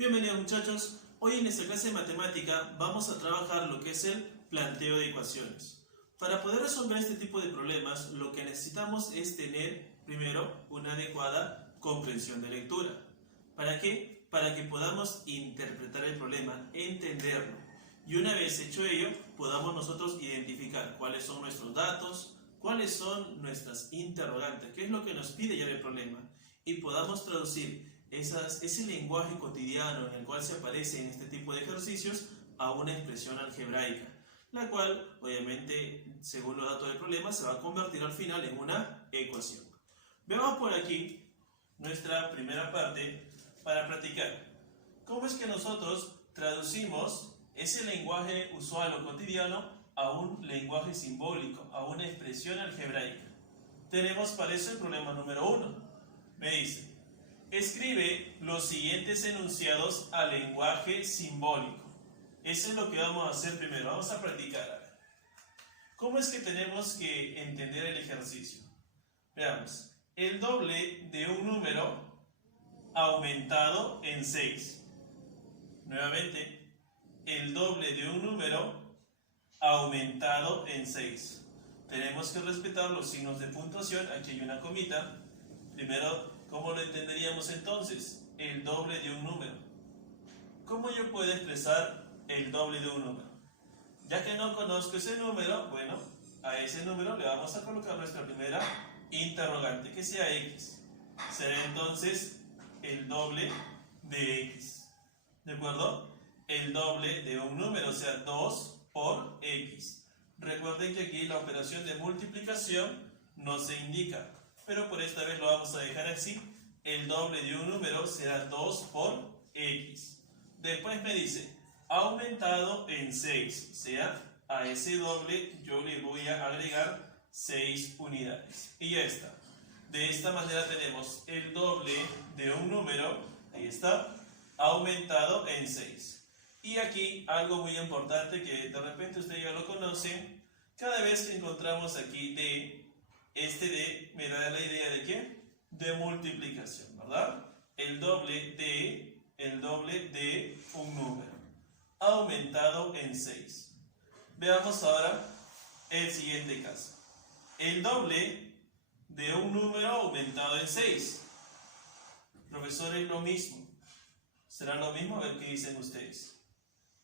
Bienvenidos muchachos, hoy en esta clase de matemática vamos a trabajar lo que es el planteo de ecuaciones. Para poder resolver este tipo de problemas lo que necesitamos es tener primero una adecuada comprensión de lectura. ¿Para qué? Para que podamos interpretar el problema, entenderlo y una vez hecho ello podamos nosotros identificar cuáles son nuestros datos, cuáles son nuestras interrogantes, qué es lo que nos pide ya el problema y podamos traducir ese lenguaje cotidiano en el cual se aparece en este tipo de ejercicios a una expresión algebraica, la cual obviamente según los datos del problema se va a convertir al final en una ecuación. Veamos por aquí nuestra primera parte para practicar. ¿Cómo es que nosotros traducimos ese lenguaje usual o cotidiano a un lenguaje simbólico, a una expresión algebraica? Tenemos para eso el problema número 1. Me dice: escribe los siguientes enunciados al lenguaje simbólico. Eso es lo que vamos a hacer primero. Vamos a practicar. ¿Cómo es que tenemos que entender el ejercicio? Veamos. El doble de un número aumentado en 6. Nuevamente, el doble de un número aumentado en 6. Tenemos que respetar los signos de puntuación. Aquí hay una comita. Primero, ¿cómo lo entenderíamos entonces? El doble de un número. ¿Cómo yo puedo expresar el doble de un número? Ya que no conozco ese número, bueno, a ese número le vamos a colocar nuestra primera interrogante, que sea x. Será entonces el doble de x. ¿De acuerdo? El doble de un número, o sea, 2 por x. Recuerden que aquí la operación de multiplicación no se indica, pero por esta vez lo vamos a dejar así. El doble de un número será 2 por x. Después me dice aumentado en 6, o sea, a ese doble yo le voy a agregar 6 unidades. Y ya está. De esta manera tenemos el doble de un número, ahí está, aumentado en 6. Y aquí algo muy importante que de repente ustedes ya lo conocen. Cada vez que encontramos aquí D, este D me da la idea de ¿qué? De multiplicación, ¿verdad? El doble de un número aumentado en 6. Veamos ahora el siguiente caso. El doble de un número aumentado en 6. Profesor, es lo mismo. ¿Será lo mismo? A ver qué dicen ustedes.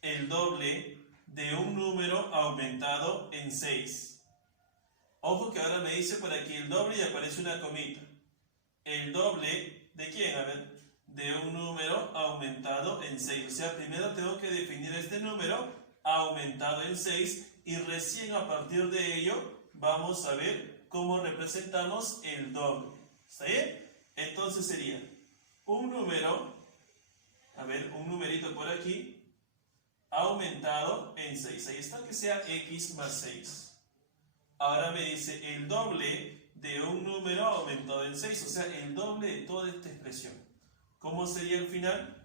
El doble de un número aumentado en 6. Ojo que ahora me dice por aquí el doble y aparece una comita. ¿El doble de quién? A ver, de un número aumentado en 6. O sea, primero tengo que definir este número aumentado en 6 y recién a partir de ello vamos a ver cómo representamos el doble. ¿Está bien? Entonces sería un número, a ver, un numerito por aquí, aumentado en 6. Ahí está, que sea x más 6. Ahora me dice el doble de un número aumentado en 6, o sea, el doble de toda esta expresión. ¿Cómo sería el final?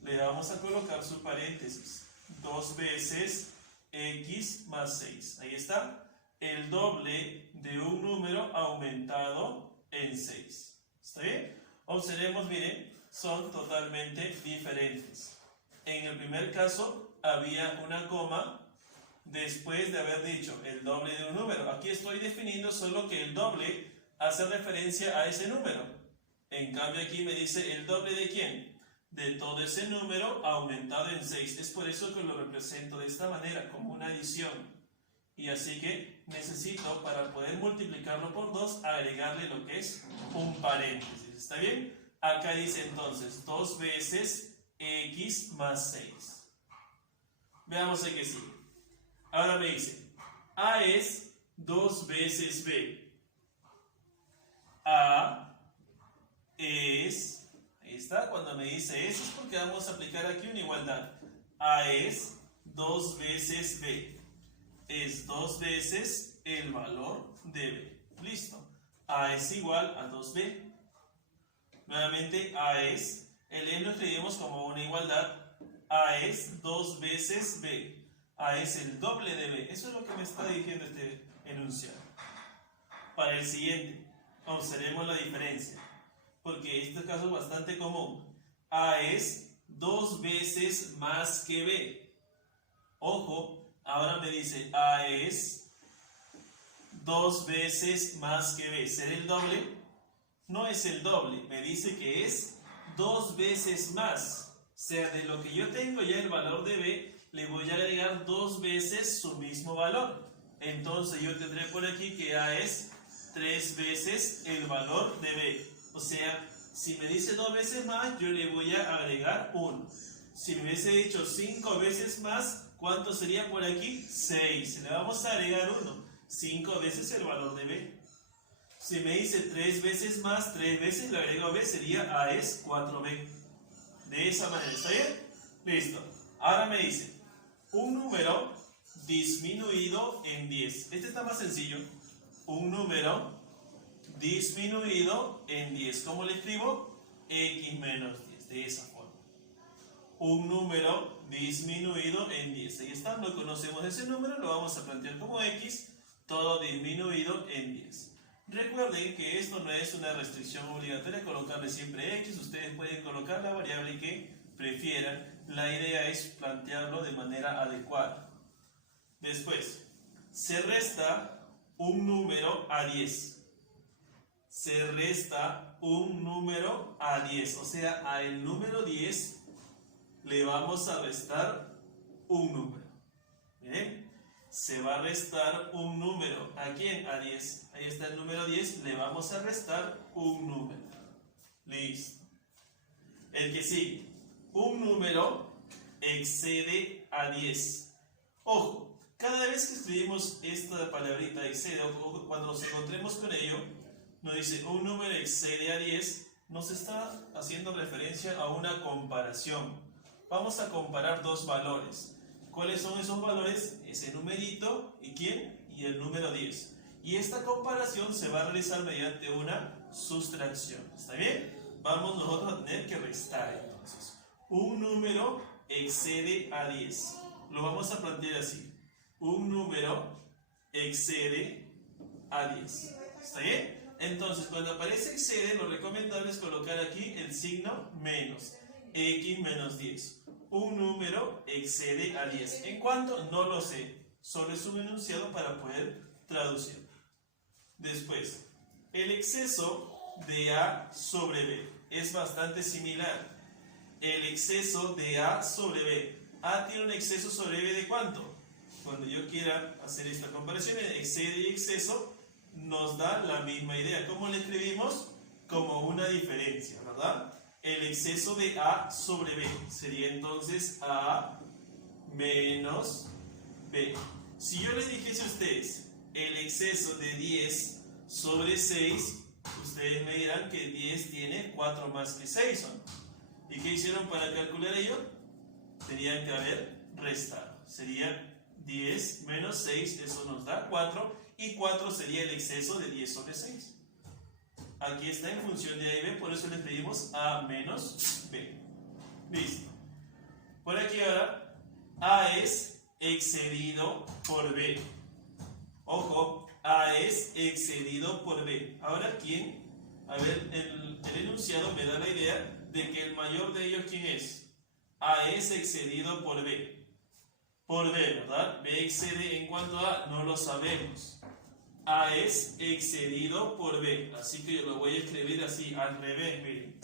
Le vamos a colocar su paréntesis. 2 veces x más 6. Ahí está. El doble de un número aumentado en 6. ¿Está bien? Observemos, miren, son totalmente diferentes. En el primer caso había una coma después de haber dicho el doble de un número. Aquí estoy definiendo solo que el doble hace referencia a ese número. En cambio aquí me dice el doble de ¿quién? De todo ese número aumentado en 6. Es por eso que lo represento de esta manera, como una adición. Y así que necesito, para poder multiplicarlo por 2, agregarle lo que es un paréntesis. ¿Está bien? Acá dice entonces 2 veces x más 6. Veamos el que sigue. Ahora me dice, A es 2 veces B. A es, ahí está, cuando me dice eso es porque vamos a aplicar aquí una igualdad. A es 2 veces B. Es 2 veces el valor de B. Listo. A es igual a 2B. Nuevamente, A es, el E lo escribimos como una igualdad. A es 2 veces B. A es el doble de B. Eso es lo que me está diciendo este enunciado. Para el siguiente, observemos la diferencia, porque este caso es bastante común. A es 2 2 veces más que B. Ojo, ahora me dice A es 2 veces más que B. ¿Será el doble? No es el doble, me dice que es 2 veces más. O sea, de lo que yo tengo ya el valor de B, le voy a agregar 2 veces su mismo valor. Entonces yo tendré por aquí que A es 3 veces el valor de B. O sea, si me dice 2 veces más, yo le voy a agregar 1. Si me hubiese dicho 5 veces más, ¿cuánto sería por aquí? 6. Le vamos a agregar 1. 5 veces el valor de B. Si me dice 3 veces más, 3 veces le agrego B, sería A es 4B. De esa manera, ¿está bien? Listo. Ahora me dice, un número disminuido en 10. Este está más sencillo. Un número disminuido en 10. ¿Cómo le escribo? X menos 10. De esa forma. Un número disminuido en 10. Ahí está, no conocemos ese número, lo vamos a plantear como X, todo disminuido en 10. Recuerden que esto no es una restricción obligatoria colocarle siempre X, ustedes pueden colocar la variable que prefieran, la idea es plantearlo de manera adecuada. Después, se resta un número a 10. Se resta un número a 10, o sea, a el número 10 le vamos a restar un número. ¿Bien? Se va a restar un número. ¿A quién? A 10. Ahí está el número 10. Le vamos a restar un número. Listo. El que sigue. Un número excede a 10. Ojo, cada vez que escribimos esta palabrita excede, o cuando nos encontremos con ello, nos dice un número excede a 10, nos está haciendo referencia a una comparación. Vamos a comparar dos valores. ¿Cuáles son esos valores? Ese numerito, ¿y quién? Y el número 10. Y esta comparación se va a realizar mediante una sustracción. ¿Está bien? Vamos nosotros a tener que restar entonces. Un número excede a 10. Lo vamos a plantear así. Un número excede a 10. ¿Está bien? Entonces, cuando aparece excede, lo recomendable es colocar aquí el signo menos. X menos 10. Un número excede a 10. ¿En cuánto? No lo sé. Solo es un enunciado para poder traducir. Después, el exceso de A sobre B es bastante similar. El exceso de A sobre B. A tiene un exceso sobre B ¿de cuánto? Cuando yo quiera hacer esta comparación, el excede y exceso nos da la misma idea. ¿Cómo le escribimos? Como una diferencia, ¿verdad? El exceso de A sobre B sería entonces A menos B. Si yo les dijese a ustedes el exceso de 10 sobre 6, ustedes me dirán que 10 tiene 4 más que 6, ¿no? ¿Y qué hicieron para calcular ello? Tenían que haber restado. Sería 10 menos 6, eso nos da 4, y 4 sería el exceso de 10 sobre 6. Aquí está en función de A y B, por eso le pedimos A menos B. Listo. Por aquí ahora, A es excedido por B. Ojo, A es excedido por B. Ahora, ¿quién? A ver, el enunciado me da la idea de que el mayor de ellos, ¿quién es? A es excedido por B. Por B, ¿verdad? B excede en cuanto a, no lo sabemos. A es excedido por B, así que yo lo voy a escribir así, al revés, miren.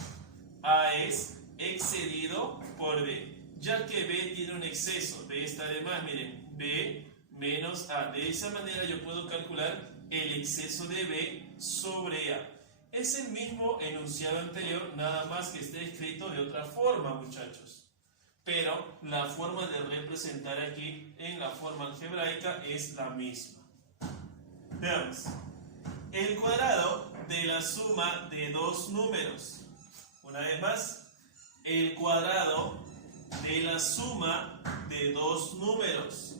A es excedido por B, ya que B tiene un exceso, B está de más, miren, B menos A. De esa manera yo puedo calcular el exceso de B sobre A. Es el mismo enunciado anterior, nada más que esté escrito de otra forma, muchachos. Pero la forma de representar aquí en la forma algebraica es la misma. Veamos. El cuadrado de la suma de dos números. Una vez más. El cuadrado de la suma de dos números.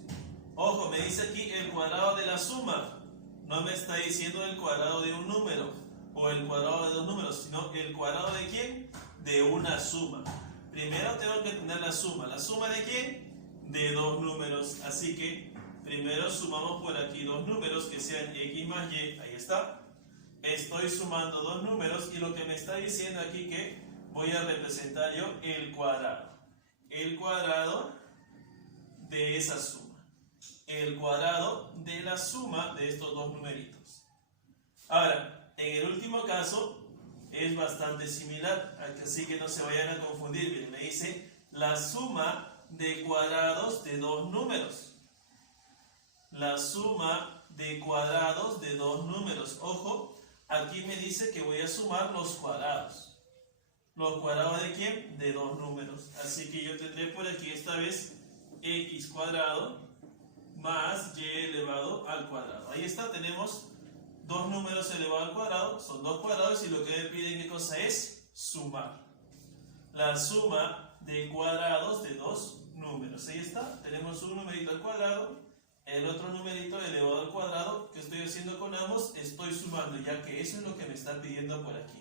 Ojo, me dice aquí el cuadrado de la suma. No me está diciendo el cuadrado de un número o el cuadrado de dos números, sino el cuadrado de ¿quién? De una suma. Primero tengo que tener la suma. ¿La suma de quién? De dos números. Así que primero sumamos por aquí dos números que sean X más Y. Ahí está. Estoy sumando dos números y lo que me está diciendo aquí que voy a representar yo el cuadrado. el cuadrado de esa suma. El cuadrado de la suma de estos dos numeritos. Ahora, en el último caso es bastante similar, así que no se vayan a confundir. Bien, me dice la suma de cuadrados de dos números. La suma de cuadrados de dos números. Ojo, aquí me dice que voy a sumar los cuadrados. ¿Los cuadrados de quién? De dos números. Así que yo tendré por aquí esta vez x cuadrado más y elevado al cuadrado. Ahí está, tenemos dos números elevados al cuadrado, son dos cuadrados y lo que me piden, ¿qué cosa es? Sumar. La suma de cuadrados de dos números. Ahí está, tenemos un numerito al cuadrado, el otro numerito elevado al cuadrado. ¿Qué estoy haciendo con ambos? Estoy sumando, ya que eso es lo que me está pidiendo por aquí.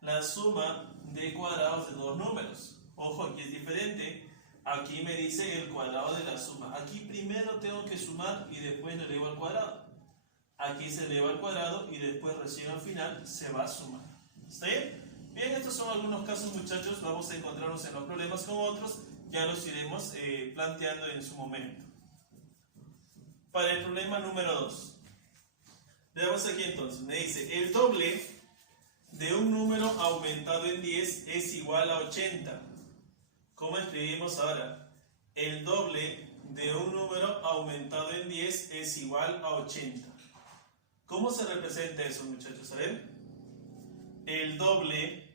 La suma de cuadrados de dos números. Ojo, aquí es diferente. Aquí me dice el cuadrado de la suma. Aquí primero tengo que sumar y después lo elevo al cuadrado. Aquí se eleva al cuadrado y después recién al final se va a sumar. ¿Está bien? Bien, estos son algunos casos, muchachos. Vamos a encontrarnos en los problemas con otros. Ya los iremos planteando en su momento. Para el problema número 2. Veamos aquí entonces. Me dice, el doble de un número aumentado en 10 es igual a 80. ¿Cómo escribimos ahora? El doble de un número aumentado en 10 es igual a 80. ¿Cómo se representa eso, muchachos? ¿Saben? El doble,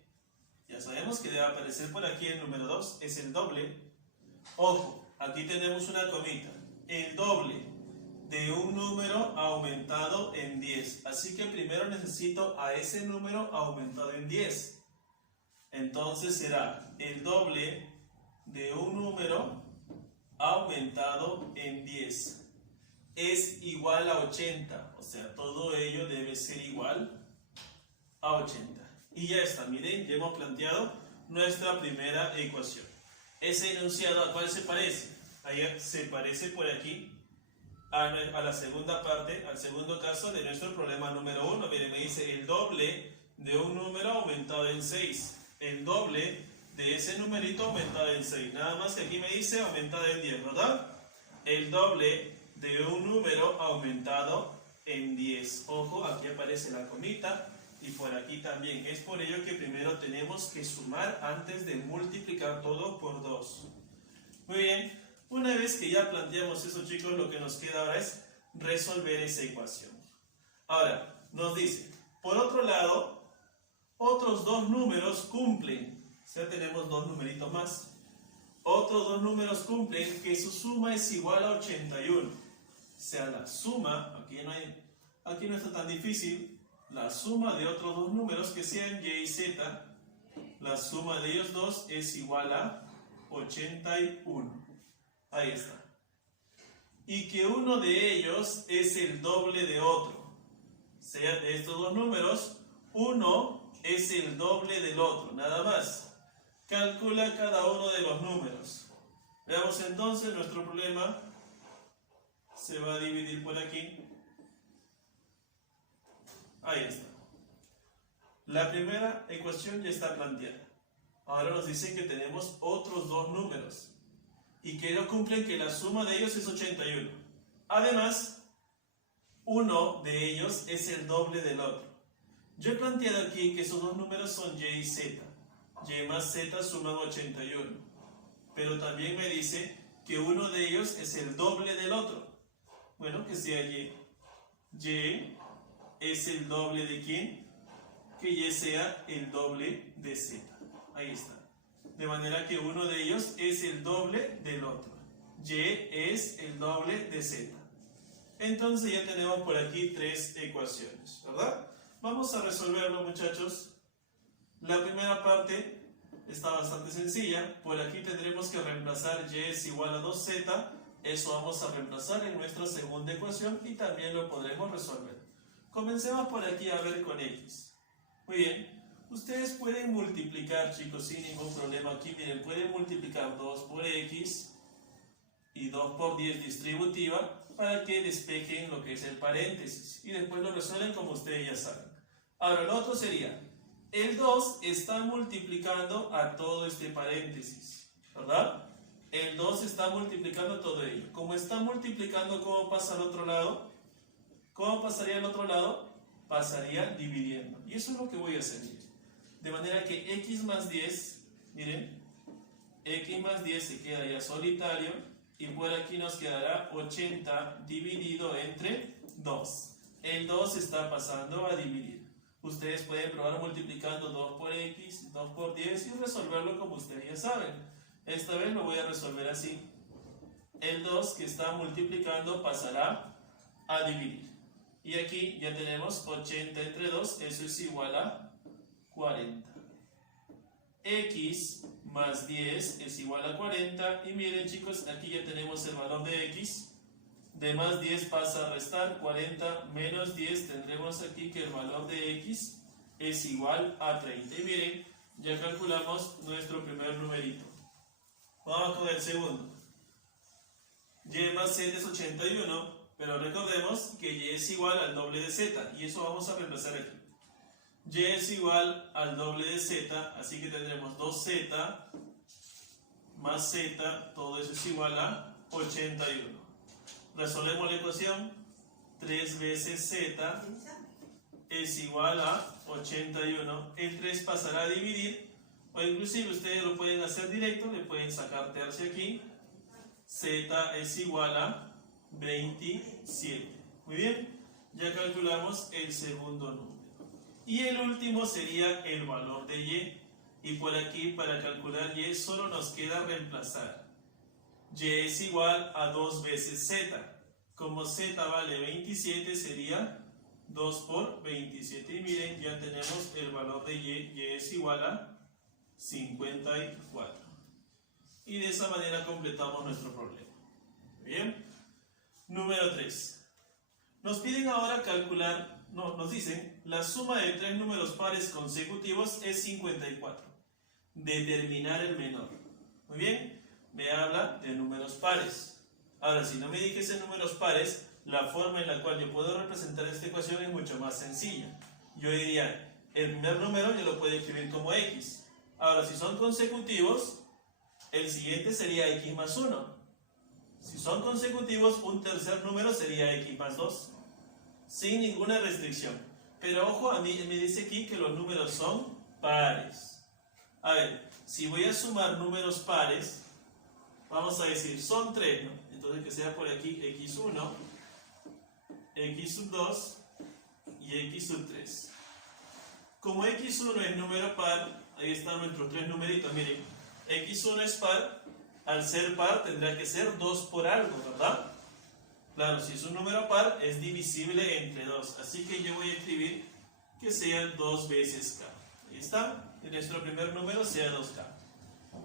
ya sabemos que debe aparecer por aquí el número 2, es el doble. Ojo, aquí tenemos una comita. El doble de un número aumentado en 10. Así que primero necesito a ese número aumentado en 10. Entonces será el doble de un número aumentado en 10 es igual a 80, o sea, todo ello debe ser igual a 80. Y ya está, miren, ya hemos planteado nuestra primera ecuación. Ese enunciado, ¿a cuál se parece? Ahí se parece por aquí a la segunda parte, al segundo caso de nuestro problema número 1. Miren, me dice el doble de un número aumentado en 6. El doble de ese numerito aumentado en 6. Nada más que aquí me dice aumentado en 10, ¿verdad? El doble de un número aumentado en 10. Ojo, aquí aparece la comita y por aquí también. Es por ello que primero tenemos que sumar antes de multiplicar todo por 2. Muy bien, una vez que ya planteamos eso, chicos, lo que nos queda ahora es resolver esa ecuación. Ahora, nos dice, por otro lado, otros dos números cumplen. O sea, tenemos dos numeritos más. Otros dos números cumplen que su suma es igual a 81. O sea, la suma, aquí no está tan difícil, la suma de otros dos números que sean y y z, la suma de ellos dos es igual a 81. Ahí está. Y que uno de ellos es el doble de otro. O sea, de estos dos números, uno es el doble del otro, nada más. Calcula cada uno de los números. Veamos entonces, nuestro problema se va a dividir por aquí. Ahí está. La primera ecuación ya está planteada. Ahora nos dicen que tenemos otros dos números y que ellos cumplen que la suma de ellos es 81. Además, uno de ellos es el doble del otro. Yo he planteado aquí que esos dos números son y y z. Y más z suman 81. Pero también me dice que uno de ellos es el doble del otro. Bueno, que sea y. Y es el doble de ¿quién? Que y sea el doble de z. Ahí está. De manera que uno de ellos es el doble del otro. Y es el doble de z. Entonces ya tenemos por aquí tres ecuaciones, ¿verdad? Vamos a resolverlo, muchachos. La primera parte está bastante sencilla. Por aquí tendremos que reemplazar y es igual a 2z. Eso vamos a reemplazar en nuestra segunda ecuación y también lo podremos resolver. Comencemos por aquí a ver con x. Muy bien. Ustedes pueden multiplicar, chicos, sin ningún problema. Aquí, miren, pueden multiplicar 2 por x y 2 por 10 distributiva para que despejen lo que es el paréntesis. Y después lo resuelven como ustedes ya saben. Ahora, lo otro sería, el 2 está multiplicando a todo este paréntesis, ¿verdad? está multiplicando todo ello. Como está multiplicando, ¿cómo pasa al otro lado? ¿Cómo pasaría al otro lado? Pasaría dividiendo. Y eso es lo que voy a hacer. De manera que x más 10, miren, x más 10 se queda ya solitario y por aquí nos quedará 80 dividido entre 2. El 2 está pasando a dividir. Ustedes pueden probar multiplicando 2 por x, 2 por 10 y resolverlo como ustedes ya saben. Esta vez lo voy a resolver así. El 2 que está multiplicando pasará a dividir. Y aquí ya tenemos 80 entre 2, eso es igual a 40. X más 10 es igual a 40. Y miren chicos, aquí ya tenemos el valor de x. De más 10 pasa a restar, 40 menos 10, tendremos aquí que el valor de x es igual a 30. Y miren, ya calculamos nuestro primer numerito. Vamos con el segundo. Y más z es 81, pero recordemos que y es igual al doble de z, y eso vamos a reemplazar aquí. Y es igual al doble de z, así que tendremos 2z más z, todo eso es igual a 81. Resolvemos la ecuación, 3 veces z es igual a 81. El 3 pasará a dividir, o inclusive ustedes lo pueden hacer directo, le pueden sacar tercio aquí. Z es igual a 27. Muy bien, ya calculamos el segundo número. Y el último sería el valor de y. Y por aquí, para calcular y, solo nos queda reemplazar. Y es igual a 2 veces z. Como z vale 27, sería 2 por 27. Y miren, ya tenemos el valor de y. Y es igual a 54. Y de esa manera completamos nuestro problema. Bien. Número 3. Nos piden ahora calcular, nos dicen, la suma de 3 números pares consecutivos es 54. Determinar el menor. Muy bien. Me habla de números pares. Ahora, si no me dijese números pares, la forma en la cual yo puedo representar esta ecuación es mucho más sencilla. Yo diría, el primer número yo lo puedo escribir como x. Ahora, si son consecutivos, el siguiente sería x más 1. Si son consecutivos, un tercer número sería x más 2. Sin ninguna restricción. Pero ojo, a mí me dice aquí que los números son pares. A ver, si voy a sumar números pares, vamos a decir, son 3, ¿no? Entonces que sea por aquí x1, x2 y x3. Como x1 es número par, ahí están nuestros 3 numeritos, miren. x1 es par, al ser par tendrá que ser 2 por algo, ¿verdad? Claro, si es un número par, es divisible entre 2. Así que yo voy a escribir que sea 2 veces k. Ahí está, en nuestro primer número sea 2k.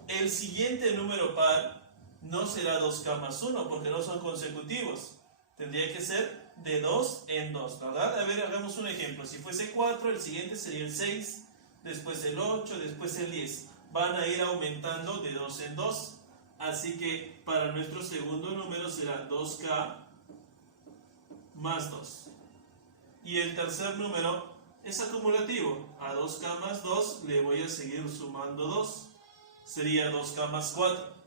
El siguiente número par no será 2k más 1 porque no son consecutivos. Tendría que ser de 2 en 2, ¿verdad? A ver, hagamos un ejemplo. Si fuese 4, el siguiente sería el 6, después el 8, después el 10. Van a ir aumentando de 2 en 2. Así que para nuestro segundo número será 2k más 2. Y el tercer número es acumulativo. A 2k más 2 le voy a seguir sumando 2. Sería 2k más 4.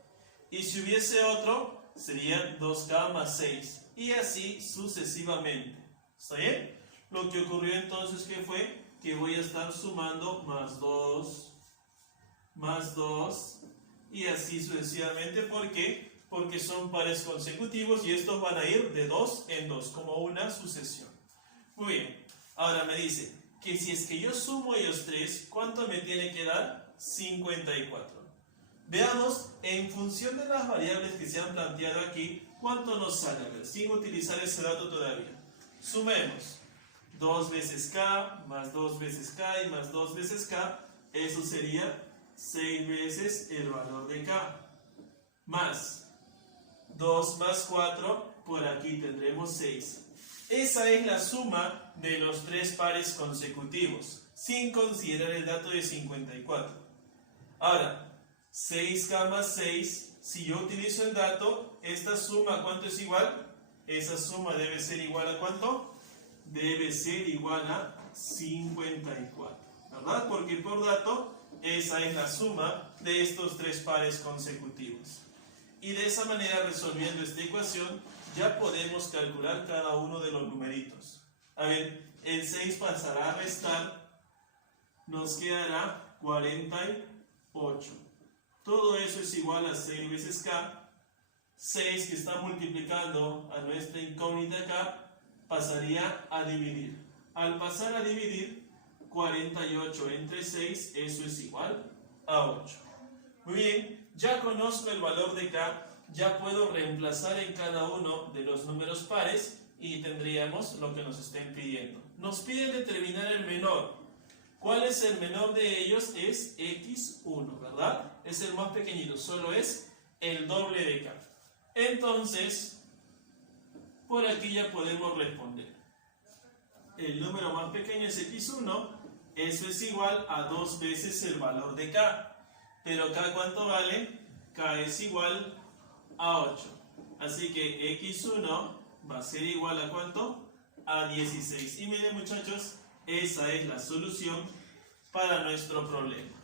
Y si hubiese otro, sería 2k más 6. Y así sucesivamente. ¿Está bien? Lo que ocurrió entonces, ¿qué fue? Que voy a estar sumando más 2, más 2, y así sucesivamente. ¿Por qué? Porque son pares consecutivos y estos van a ir de 2 en 2, como una sucesión. Muy bien. Ahora me dice que si es que yo sumo ellos 3, ¿cuánto me tiene que dar? 54. Veamos, en función de las variables que se han planteado aquí, ¿cuánto nos sale? A ver, sin utilizar ese dato todavía. Sumemos 2 veces k, más 2 veces k y más 2 veces k. Eso sería 6 veces el valor de k. Más 2 más 4, por aquí tendremos 6. Esa es la suma de los 3 pares consecutivos, sin considerar el dato de 54. Ahora, 6k más 6, si yo utilizo el dato, esta suma, ¿cuánto es igual? Esa suma debe ser igual a ¿cuánto? Debe ser igual a 54, ¿verdad? Porque por dato, esa es la suma de estos 3 pares consecutivos. Y de esa manera, resolviendo esta ecuación, ya podemos calcular cada uno de los numeritos. A ver, el 6 pasará a restar, nos quedará 48. Todo eso es igual a 6 veces k. 6 que está multiplicando a nuestra incógnita k, pasaría a dividir. Al pasar a dividir, 48 entre 6, eso es igual a 8. Muy bien, ya conozco el valor de k, ya puedo reemplazar en cada uno de los números pares y tendríamos lo que nos estén pidiendo. Nos piden determinar el menor. ¿Cuál es el menor de ellos? Es x1, ¿verdad? Es el más pequeñito, solo es el doble de k. Entonces, por aquí ya podemos responder. El número más pequeño es x1, eso es igual a 2 veces el valor de k. Pero k, ¿cuánto vale? K es igual a 8. Así que x1 va a ser igual a ¿cuánto? A 16. Y miren, muchachos, esa es la solución para nuestro problema.